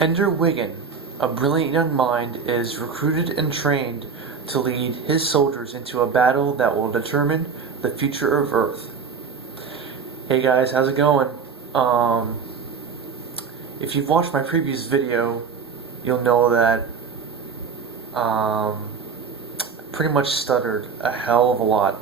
Ender Wiggin, a brilliant young mind, is recruited and trained to lead his soldiers into a battle that will determine the future of Earth. Hey guys, how's it going? If you've watched my previous video, you'll know that pretty much stuttered a hell of a lot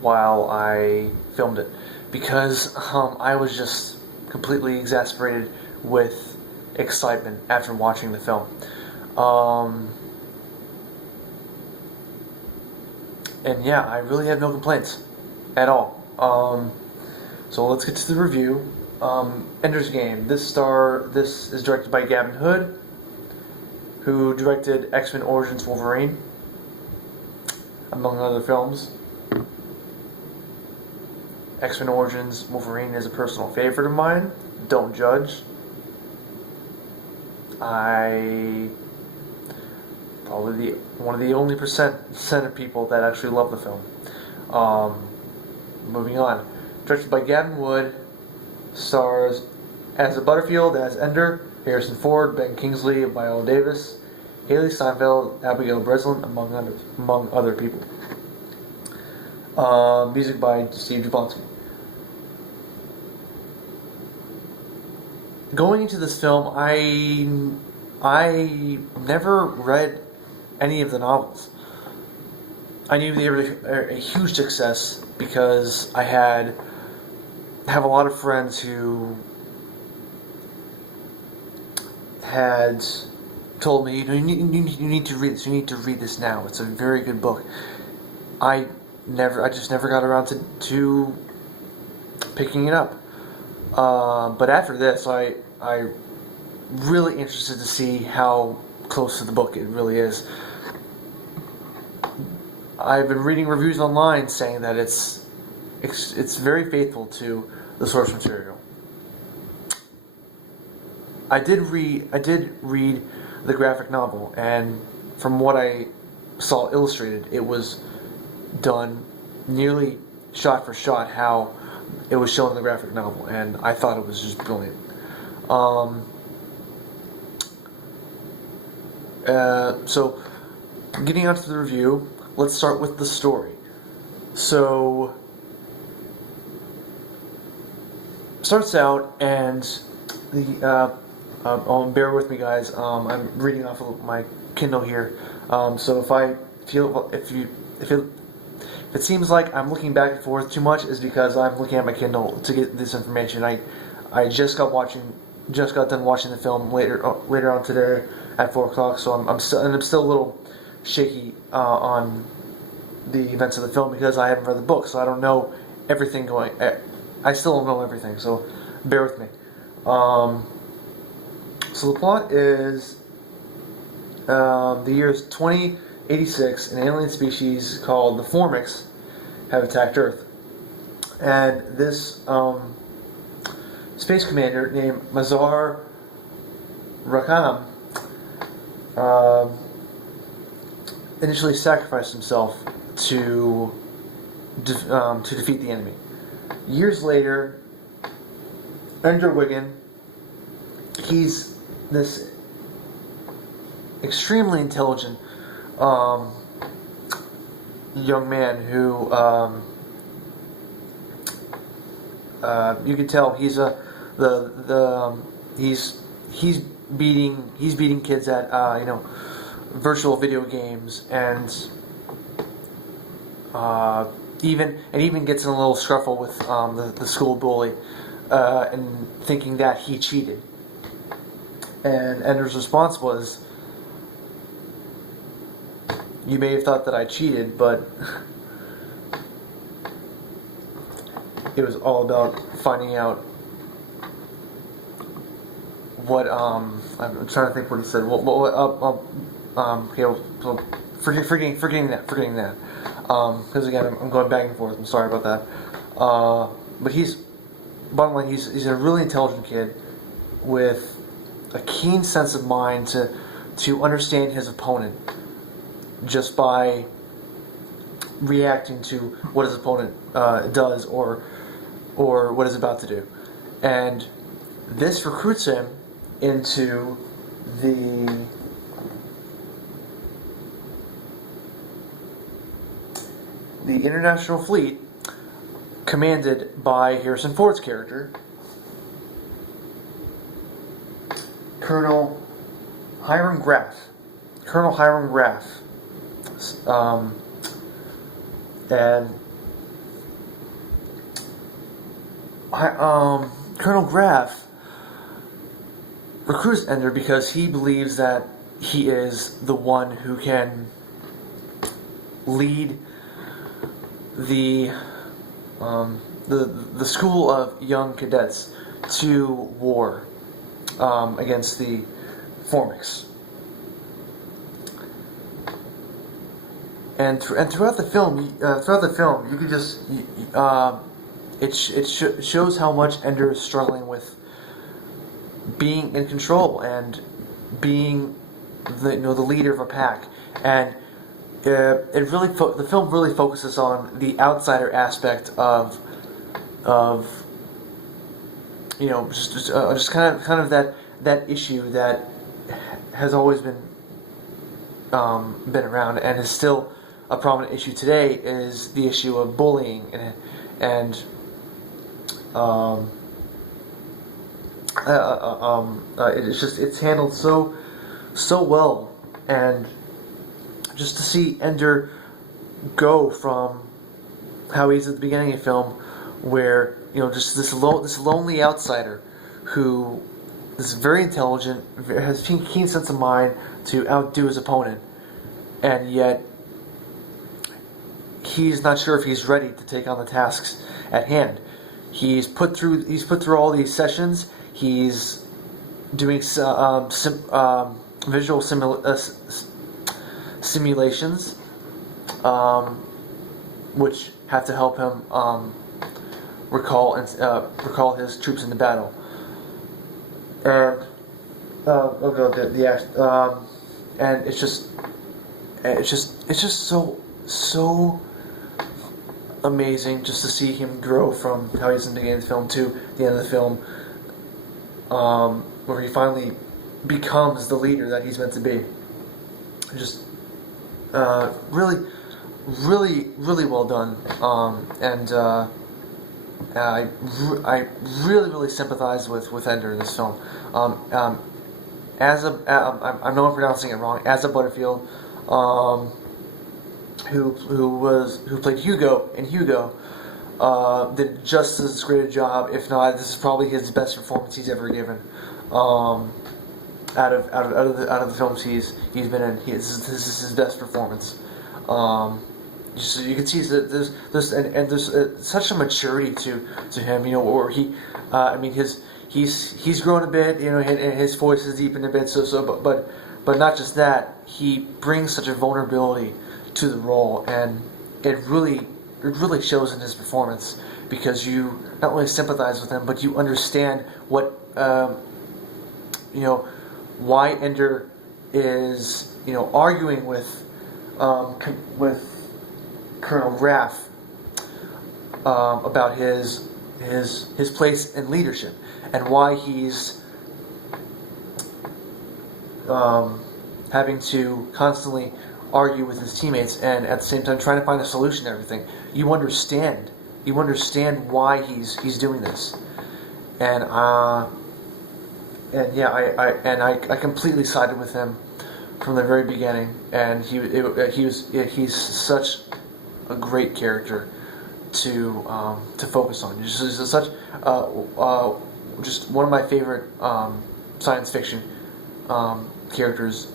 while I filmed it because I was just completely exasperated with excitement after watching the film. And yeah, I really have no complaints at all. So let's get to the review. Ender's Game. This is directed by Gavin Hood, who directed X-Men Origins Wolverine, among other films. X-Men Origins Wolverine is a personal favorite of mine. Don't judge. Probably one of the only percent of people that actually love the film. Moving on. Directed by Gavin Wood, stars as Butterfield as Ender, Harrison Ford, Ben Kingsley, Viola Davis, Haley Steinfeld, Abigail Breslin, among other people. Music by Steve Jablonsky. Going into this film, I never read any of the novels. I knew they were a huge success because I have a lot of friends who had told me, you need to read this. You need to read this now. It's a very good book. I just never got around to picking it up. But after this, I really interested to see how close to the book it really is. I've been reading reviews online saying that it's very faithful to the source material. I did read the graphic novel, and from what I saw illustrated, it was done nearly shot for shot how it was shown in the graphic novel, and I thought it was just brilliant. So, getting onto the review, let's start with the story. So, starts out, and bear with me, guys. I'm reading off of my Kindle here. So if it seems like I'm looking back and forth too much, is because I'm looking at my Kindle to get this information. I just got done watching the film later on today at 4 o'clock. So I'm still a little shaky on the events of the film because I haven't read the book, so I don't know everything going. I still don't know everything, so bear with me. So the plot is the year is 2086. An alien species called the Formics have attacked Earth, and this space commander named Mazar Rakam initially sacrificed himself to defeat the enemy. Years later, Ender Wiggin, he's this extremely intelligent young man who you can tell he's he's beating kids at virtual video games, and even gets in a little scuffle with the school bully, and thinking that he cheated. And Ender's response was, "You may have thought that I cheated, but it was all about finding out what I'm trying to think what he said. Forgetting that. Because again, I'm going back and forth. I'm sorry about that. But bottom line, he's a really intelligent kid with a keen sense of mind to understand his opponent just by reacting to what his opponent does or what he's about to do. And this recruits him into the International Fleet, commanded by Harrison Ford's character, Colonel Hiram Graff. Colonel Hiram Graff. And Colonel Graff recruits Ender because he believes that he is the one who can lead the school of young cadets to war against the Formics. And throughout the film, you can just it shows how much Ender is struggling with being in control and being the leader of a pack, and the film really focuses on the outsider aspect of just kind of that issue that has always been around and is still a prominent issue today, is the issue of bullying and it's handled so well, and just to see Ender go from how he's at the beginning of the film, where just this lonely outsider who is very intelligent, has a keen sense of mind to outdo his opponent, and yet he's not sure if he's ready to take on the tasks at hand. He's put through all these sessions. He's doing visual simulations, which have to help him recall his troops into battle. And and it's just so amazing just to see him grow from how he's in the beginning of the film to the end of the film, where he finally becomes the leader that he's meant to be. Just really well done, and I really sympathize with Ender in this film. I know I'm pronouncing it wrong. Asa Butterfield, who played Hugo in Hugo, did just as great a job. If not, this is probably his best performance he's ever given. Out of the films he's been in, this is his best performance. So you can see that there's such a maturity to him, or he, he's grown a bit, and his voice is deepened a bit. But not just that, he brings such a vulnerability to the role, and it really shows in his performance, because you not only sympathize with him, but you understand what why Ender is arguing with Colonel Graff about his place in leadership, and why he's having to constantly argue with his teammates, and at the same time trying to find a solution to everything. You understand why he's doing this, and I completely sided with him from the very beginning, and he's such a great character to focus on. Just such just one of my favorite science fiction characters,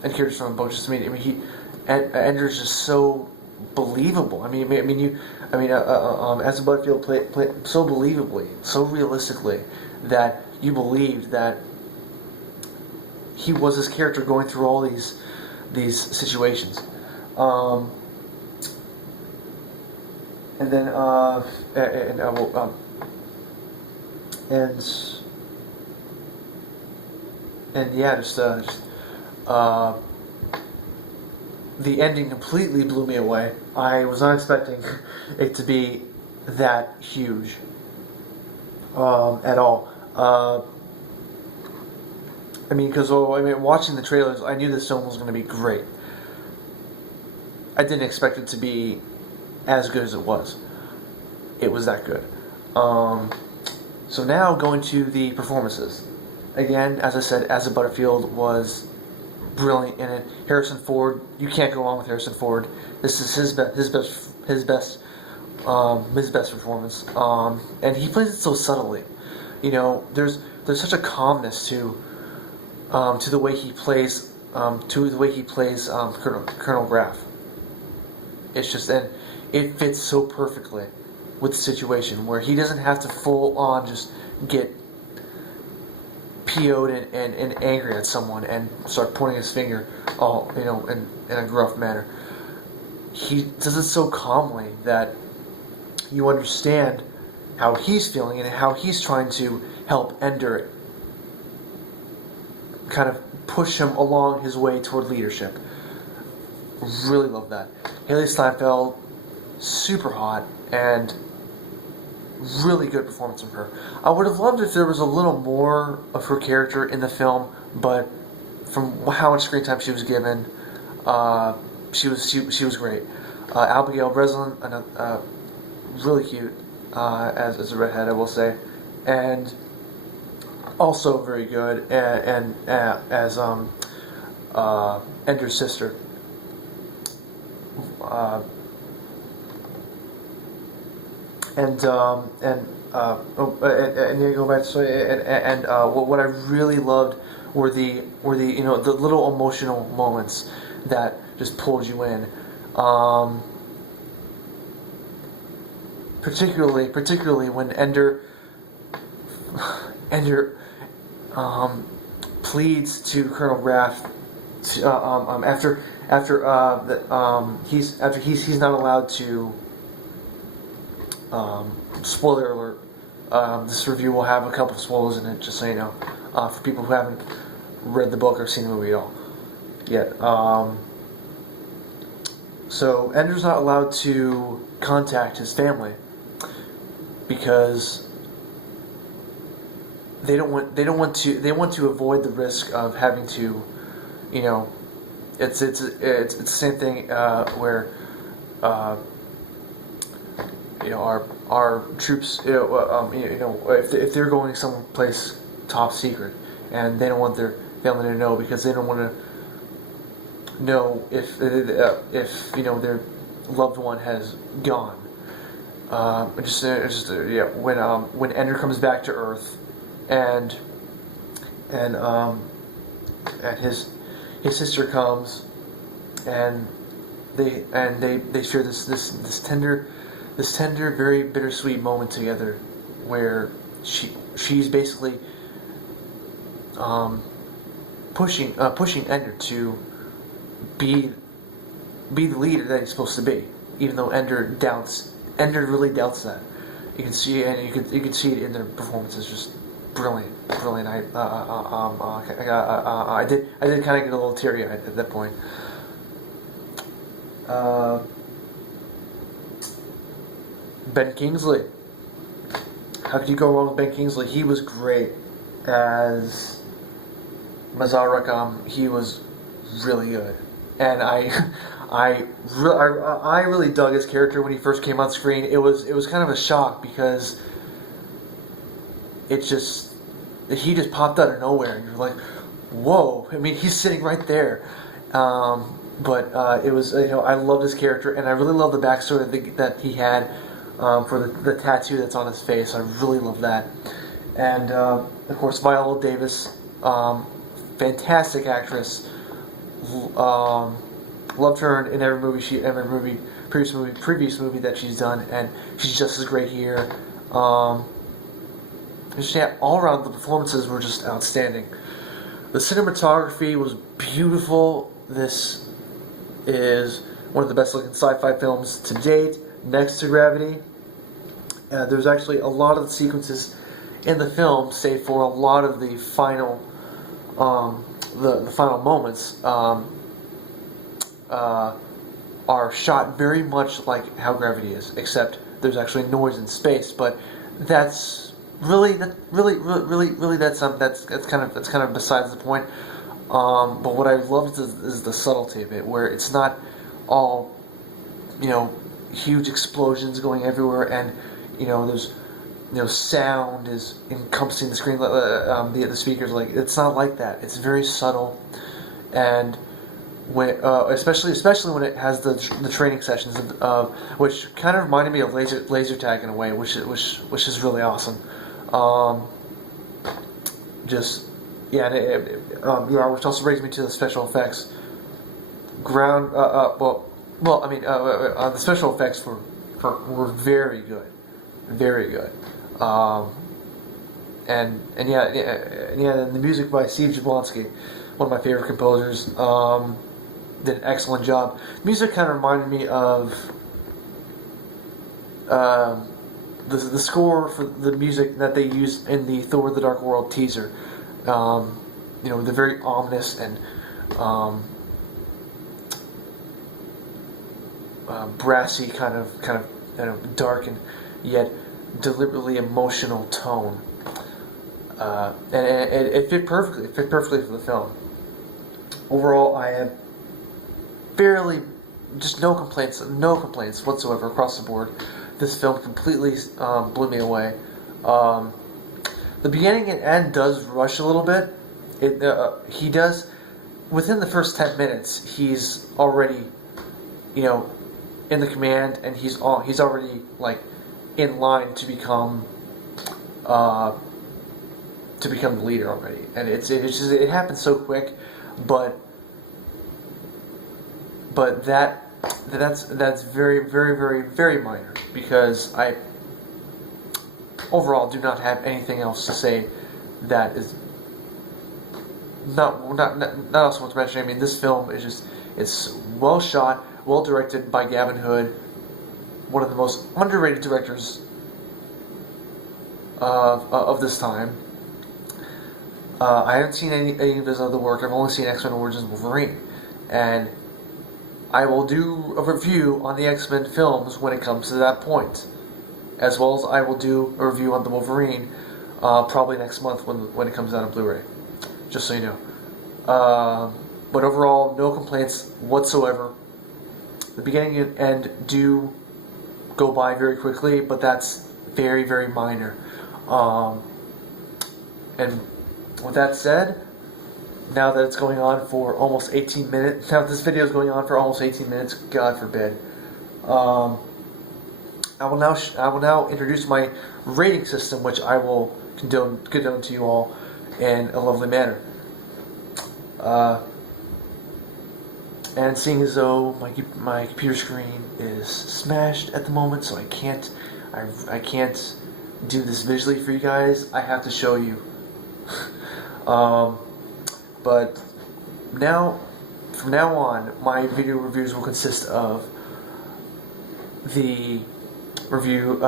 and characters from the book. Ender's just so believable. As Butterfield played so believably, so realistically, that you believed that he was this character going through all these situations. And then the ending completely blew me away. I was not expecting it to be that huge at all. I mean, because watching the trailers, I knew this film was going to be great. I didn't expect it to be as good as it was. It was that good. So now going to the performances. Again, as I said, Asa Butterfield was brilliant in it. Harrison Ford, you can't go wrong with Harrison Ford. This is his best performance. And he plays it so subtly. You know, there's such a calmness to the way he plays Colonel Graff. It's just, and it fits so perfectly with the situation where he doesn't have to full on just get PO'd and angry at someone and start pointing his finger, in a gruff manner. He does it so calmly that you understand how he's feeling and how he's trying to help Ender kind of push him along his way toward leadership. Really love that. Haley Steinfeld, super hot, and really good performance from her. I would have loved if there was a little more of her character in the film, but from how much screen time she was given, she was great. Abigail Breslin, really cute as a redhead, I will say, and also very good and as Ender's sister. And you go back to what I really loved were the the little emotional moments that just pulled you in. Particularly when Ender pleads to Colonel Graff after he's not allowed to. Spoiler alert. This review will have a couple of spoilers in it, just so you know, for people who haven't read the book or seen the movie at all yet. So Ender's not allowed to contact his family because they want to avoid the risk of having to, it's the same thing where. Our troops, if they're going someplace top secret, and they don't want their family to know because they don't want to know if their loved one has gone. When Ender comes back to Earth, and his sister comes, and they share this tender, very bittersweet moment together, where she's basically pushing Ender to be the leader that he's supposed to be, even though Ender really doubts that. You can see it, and you can see it in their performances, just brilliant. I did kind of get a little teary-eyed at that point. Ben Kingsley. How could you go wrong with Ben Kingsley? He was great as Mazar Rakam. He was really good, and I really dug his character when he first came on screen. It was kind of a shock because he just popped out of nowhere, and you're like, whoa! I mean, he's sitting right there. But it was I loved his character, and I really loved the backstory that he had. For the tattoo that's on his face. I really love that. And, of course, Viola Davis, fantastic actress. Loved her in every previous movie that she's done, and she's just as great here. All around the performances were just outstanding. The cinematography was beautiful. This is one of the best looking sci-fi films to date, next to Gravity. There's actually a lot of the sequences in the film, save for a lot of the final, the final moments, are shot very much like how Gravity is, except there's actually noise in space. But that's really that's kind of besides the point. But what I love is the subtlety of it, where it's not all, you know, huge explosions going everywhere, and you know there's, you know, sound is encompassing the screen, the speakers. Like, it's not like that. It's very subtle, and when especially when it has the training sessions, which kind of reminded me of laser tag in a way, which is really awesome. Just yeah, yeah, which also brings me to the special effects. The special effects were very good, very good. Um, and the music by Steve Jablonsky, one of my favorite composers, did an excellent job. Music kind of reminded me of the score for the music that they used in the Thor: The Dark World teaser. You know, the very ominous and brassy kind of you know, dark and yet deliberately emotional tone, and it fit perfectly. It fit perfectly for the film. Overall, I have fairly just no complaints whatsoever across the board. This film completely blew me away. The beginning and end does rush a little bit. He does, within the first 10 minutes, he's already, you know, in the command, and he's already like in line to become the leader already, and it happens so quick, but that's very very very very minor, because I overall do not have anything else to say that is not also much to mention. I mean, this film is just, it's well shot, well directed by Gavin Hood, one of the most underrated directors of this time. I haven't seen any of his other work. I've only seen X-Men Origins Wolverine, and I will do a review on the X-Men films when it comes to that point, as well as I will do a review on the Wolverine probably next month when it comes out on Blu-ray, just so you know. But overall, no complaints whatsoever. The beginning and end do go by very quickly, but that's very, very minor. And with that said, now that it's going on for almost 18 minutes, now this video is going on for almost 18 minutes, God forbid, I will now introduce my rating system, which I will condone to you all in a lovely manner. And seeing as though my computer screen is smashed at the moment, so I can't do this visually for you guys. I have to show you. But now, from now on, my video reviews will consist of the review,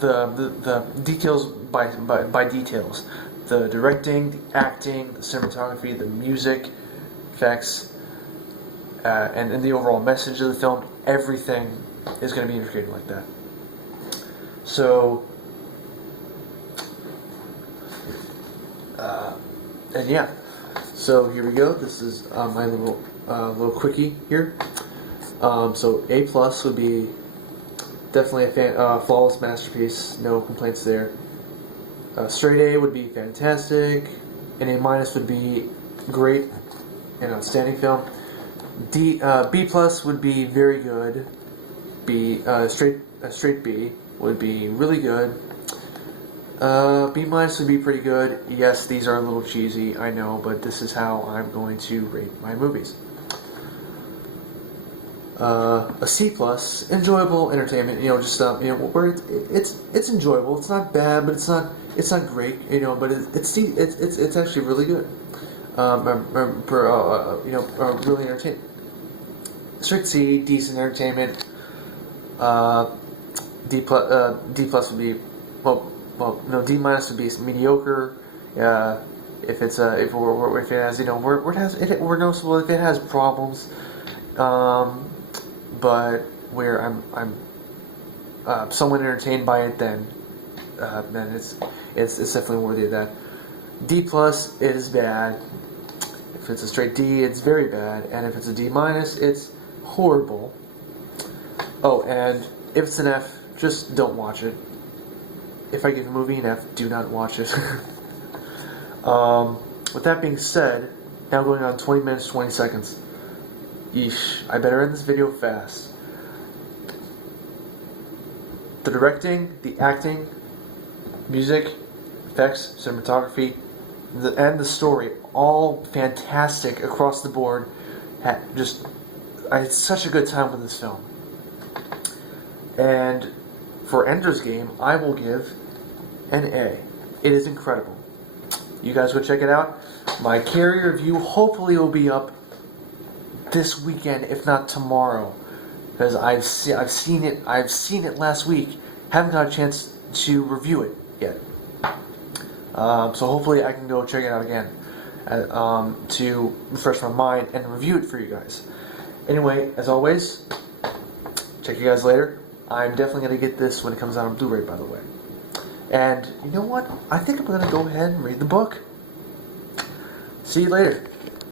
the details by details, the directing, the acting, the cinematography, the music, effects, and the overall message of the film. Everything is going to be integrated like that. So, and yeah, so here we go. This is my little quickie here. So A+ would be definitely a flawless masterpiece. No complaints there. Straight A would be fantastic. And A- would be great and outstanding film. B+ would be very good. Straight B would be really good. B- would be pretty good. Yes, these are a little cheesy, I know, but this is how I'm going to rate my movies. A C+, enjoyable entertainment. You know, just where it's enjoyable. It's not bad, but it's not great. You know, but it's actually really good. Really entertaining. Straight C, decent entertainment. D+ would be D- would be mediocre. If it has we're noticeable if it has problems. But where somewhat entertained by it, then it's definitely worthy of that. D plus, it is bad. If it's a straight D, it's very bad, and if it's a D minus, it's horrible. Oh, and if it's an F, just don't watch it. If I give a movie an F, do not watch it. With that being said, now going on 20 minutes, 20 seconds. Yeesh, I better end this video fast. The directing, the acting, music, effects, cinematography, and the story, all fantastic across the board. I had such a good time with this film. And for Ender's Game, I will give an A. It is incredible. You guys go check it out. My carrier review hopefully will be up this weekend, if not tomorrow, because I've seen it last week. Haven't got a chance to review it yet. So hopefully I can go check it out again to refresh my mind and review it for you guys. Anyway, as always, check you guys later. I'm definitely going to get this when it comes out on Blu-ray, by the way. And you know what? I think I'm going to go ahead and read the book. See you later.